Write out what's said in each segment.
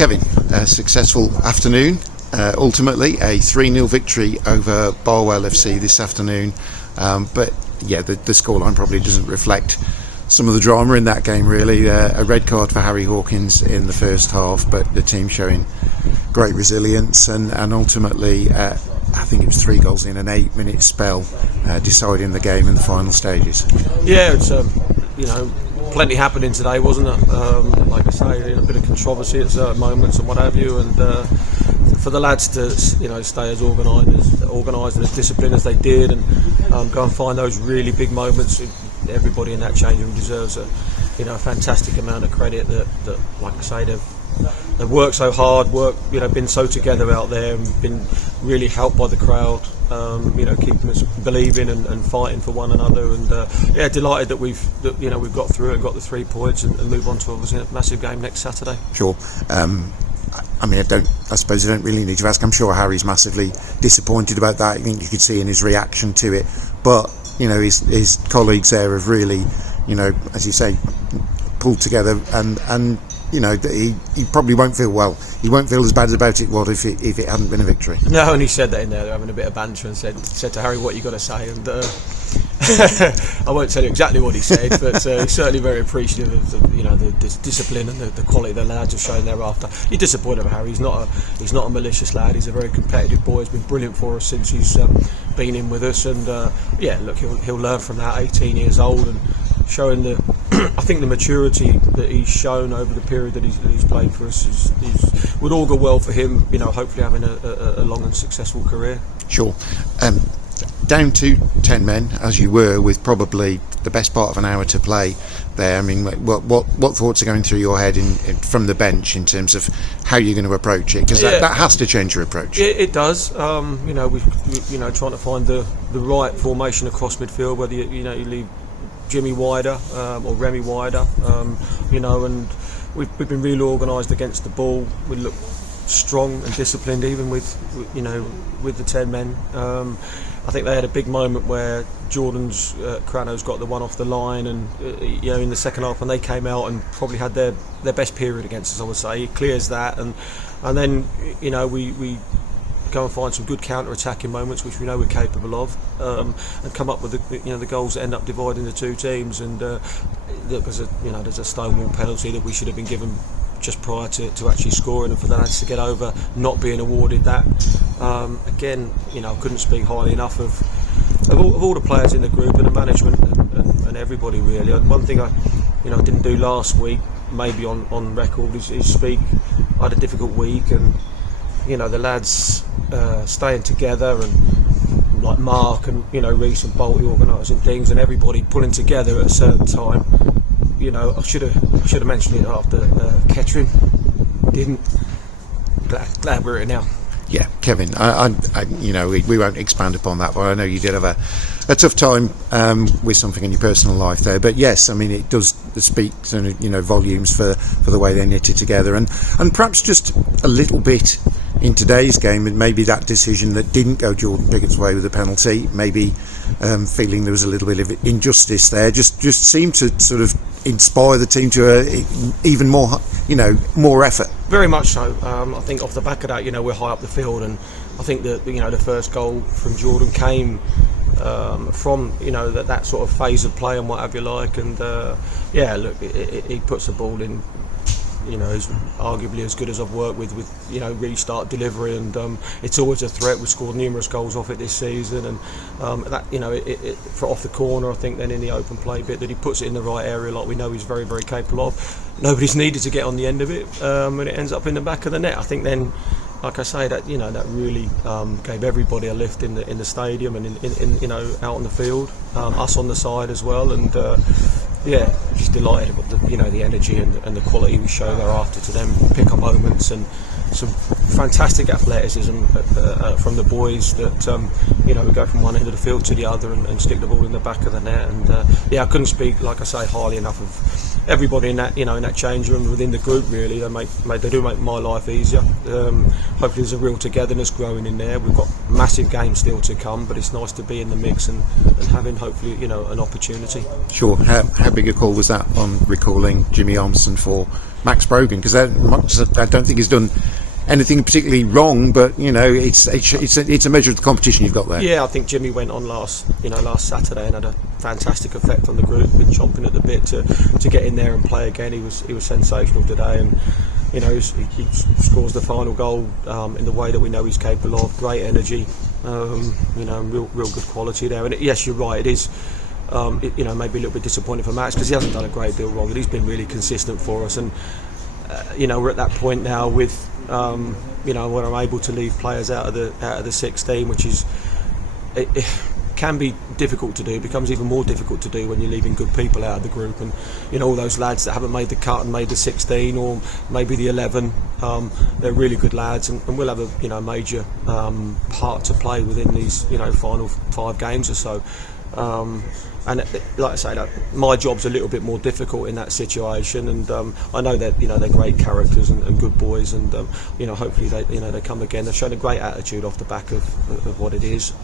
Kevin, a successful afternoon. Ultimately, a 3-0 victory over Barwell FC this afternoon. But yeah, the scoreline probably doesn't reflect some of the drama in that game, really. A red card for Harry Hawkins in the first half, but the team showing great resilience and ultimately, I think it was 3 goals in an 8-minute spell, deciding the game in the final stages. Yeah, it's plenty happening today, wasn't it? Like I say, a bit of controversy at certain moments and what have you, and for the lads to stay as organised and as disciplined as they did, and go and find those really big moments. Everybody in that change room deserves a fantastic amount of credit. That like I say, they've worked so hard, been so together out there, and been really helped by the crowd. Keeping us believing and fighting for one another, and delighted that we've got through it and got the 3 points and move on to obviously a massive game next Saturday. Sure. I suppose I don't really need to ask. I'm sure Harry's massively disappointed about that. I think you could see in his reaction to it. But his colleagues there have really, as you say, pulled together, and he probably won't feel well. He won't feel as bad about it if it hadn't been a victory. No, and he said that in there. They're having a bit of banter and said to Harry, "What you got to say?" And I won't tell you exactly what he said, but he's certainly very appreciative of the discipline and the quality the lads have shown thereafter. You're disappointed with Harry. He's not a malicious lad. He's a very competitive boy. He's been brilliant for us since he's been in with us, and look, he'll learn from that. 18 years old and showing I think the maturity that he's shown over the period that he's played for us would all go well for him. Hopefully having a long and successful career. Sure. Down to 10 men, as you were, with probably the best part of an hour to play there. I mean, what thoughts are going through your head from the bench in terms of how you're going to approach it? Because that has to change your approach. It does. We trying to find the right formation across midfield, whether you leave Jimmy wider or Remy wider, and we've been really organised against the ball. We look strong and disciplined, even with the 10 men. I think they had a big moment where Jordan's Crano's got the one off the line, and in the second half when they came out and probably had their best period against us, I would say. He clears that, and then we go and find some good counter-attacking moments, which we know we're capable of, and come up with the goals that end up dividing the two teams. And look, there's a stonewall penalty that we should have been given just prior to actually scoring, and for the lads to get over not being awarded that. Again, I couldn't speak highly enough of all the players in the group and the management and everybody really. And one thing I didn't do last week, maybe on record, is speak. I had a difficult week, and the lads staying together, and like Mark and Reece and Bolty organising things, and everybody pulling together at a certain time. I should have mentioned it after Kettering. Didn't. Glad we're here now. Yeah, Kevin, we won't expand upon that, but I know you did have a tough time with something in your personal life there. But yes, I mean, it does speak volumes for the way they knitted together, and perhaps just a little bit in today's game, and maybe that decision that didn't go Jordan Pickett's way with the penalty, maybe feeling there was a little bit of injustice there, just seemed to sort of inspire the team to even more effort. Very much so. I think off the back of that, we're high up the field, and I think that the first goal from Jordan came from that sort of phase of play and what have you like, and look, he puts the ball in. He's arguably as good as I've worked with restart delivery, and it's always a threat. We've scored numerous goals off it this season, and that for off the corner, I think then in the open play bit that he puts it in the right area, like we know he's very, very capable of. Nobody's needed to get on the end of it, and it ends up in the back of the net. I think then, like I say, that that really gave everybody a lift in the stadium and in out on the field, us on the side as well, and just delighted with the energy and the quality we show thereafter to them pick up moments, and some fantastic athleticism from the boys that we go from one end of the field to the other and stick the ball in the back of the net, and I couldn't speak, like I say, highly enough of everybody in that in that change room within the group. Really, they do make my life easier. Hopefully there's a real togetherness growing in there. We've got massive games still to come, but it's nice to be in the mix and having hopefully an opportunity. Sure. How big a call was that on recalling Jimmy Armstrong for Max Brogan, because I don't think he's done anything particularly wrong, but it's a measure of the competition you've got there. Yeah, I think Jimmy went on last Saturday and had a fantastic effect on the group. Been chomping at the bit to get in there and play again. He was sensational today, and he scores the final goal in the way that we know he's capable of. Great energy, real good quality there. And yes, you're right. It is. Maybe a little bit disappointing for Max because he hasn't done a great deal wrong, but he's been really consistent for us. And we're at that point now with when I'm able to leave players out of the 16, which is it can be difficult to do. It becomes even more difficult to do when you're leaving good people out of the group, and all those lads that haven't made the cut and made the 16 or maybe the 11. They're really good lads, and we'll have a major part to play within these final 5 games or so. And like I say, my job's a little bit more difficult in that situation, and I know that they're great characters and good boys, and hopefully they come again. They've shown a great attitude off the back of what it is.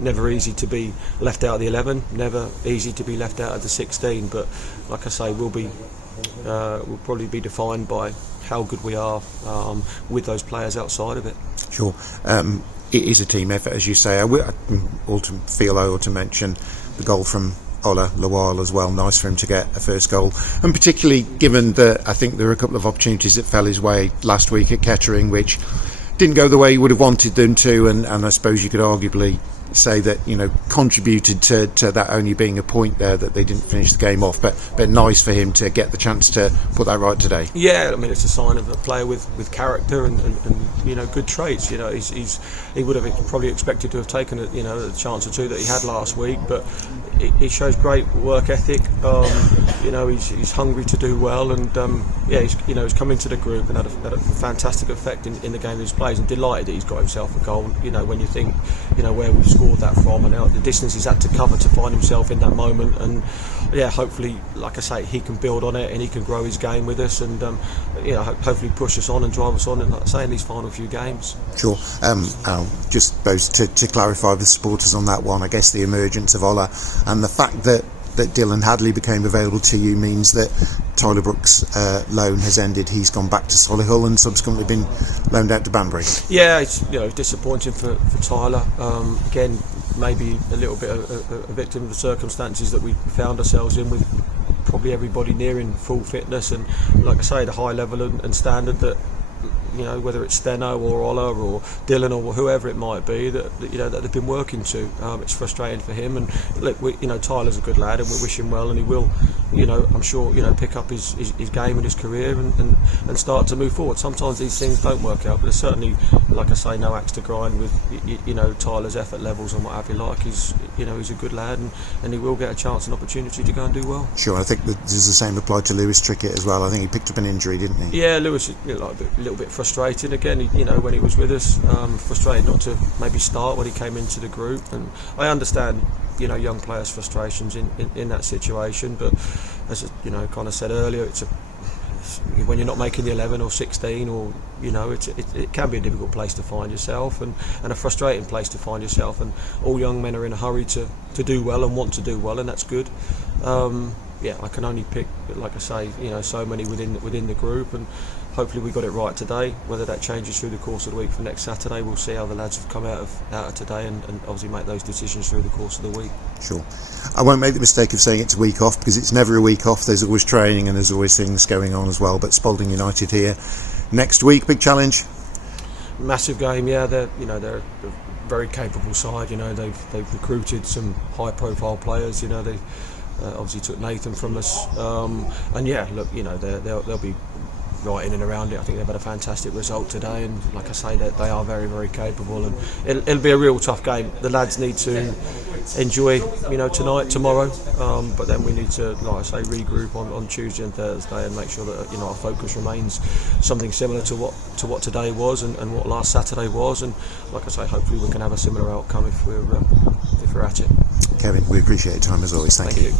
Never easy to be left out of the 11, never easy to be left out of the 16. But like I say, we'll probably be defined by how good we are with those players outside of it. Sure. It is a team effort, as you say. I ought to mention the goal from Ola Lawal as well. Nice for him to get a first goal, and particularly given that I think there were a couple of opportunities that fell his way last week at Kettering, which didn't go the way he would have wanted them to, and I suppose you could arguably say that contributed to that only being a point there, that they didn't finish the game off, but nice for him to get the chance to put that right today. Yeah, I mean, it's a sign of a player with character and good traits. He would have probably expected to have taken a chance or two that he had last week, but he shows great work ethic. He's hungry to do well, and he's come into the group and had a fantastic effect in the game that he's played, and delighted that he's got himself a goal. When you think where we've scored that from and the distance he's had to cover to find himself in that moment, and hopefully, like I say, he can build on it and he can grow his game with us, and hopefully push us on and drive us on, and like I say, in these final few games. Sure. Just suppose to clarify the supporters on that one, I guess the emergence of Ola and the fact that Dylan Hadley became available to you means that Tyler Brooks' loan has ended. He's gone back to Solihull and subsequently been loaned out to Banbury. Yeah, it's disappointing for Tyler. Again, maybe a little bit a victim of the circumstances that we found ourselves in, with probably everybody nearing full fitness, and like I say, the high level and standard that whether it's Steno or Ola or Dylan or whoever it might be that they've been working to. It's frustrating for him, and look, Tyler's a good lad, and we wish him well, and he will, I'm sure, pick up his game and his career and start to move forward. Sometimes these things don't work out, but there's certainly, like I say, no axe to grind with Tyler's effort levels and what have you. Like he's a good lad, and he will get a chance and opportunity to go and do well. Sure, I think that does the same apply to Lewis Trickett as well. I think he picked up an injury, didn't he? Yeah, Lewis, a little bit frustrated again. When he was with us, frustrated not to maybe start when he came into the group, and I understand young players' frustrations in that situation, but as kind of said earlier, when you're not making the 11 or 16, or it can be a difficult place to find yourself, and a frustrating place to find yourself, and all young men are in a hurry to do well and want to do well, and that's good. I can only pick, like I say, so many within the group, and hopefully we got it right today. Whether that changes through the course of the week for next Saturday, we'll see how the lads have come out of today, and obviously make those decisions through the course of the week. Sure. I won't make the mistake of saying it's a week off, because it's never a week off. There's always training and there's always things going on as well. But Spalding United here next week, big challenge. Massive game, yeah. They're a very capable side. They've recruited some high-profile players. They obviously took Nathan from us, and they'll be right in and around it. I think they've had a fantastic result today, and like I say, that they are very, very capable, and it'll be a real tough game. The lads need to enjoy tonight, tomorrow, but then we need to, like I say, regroup on Tuesday and Thursday, and make sure that our focus remains something similar to what today was and what last Saturday was, and like I say, hopefully we can have a similar outcome if we're at it. Kevin, we appreciate your time as always. Thank you.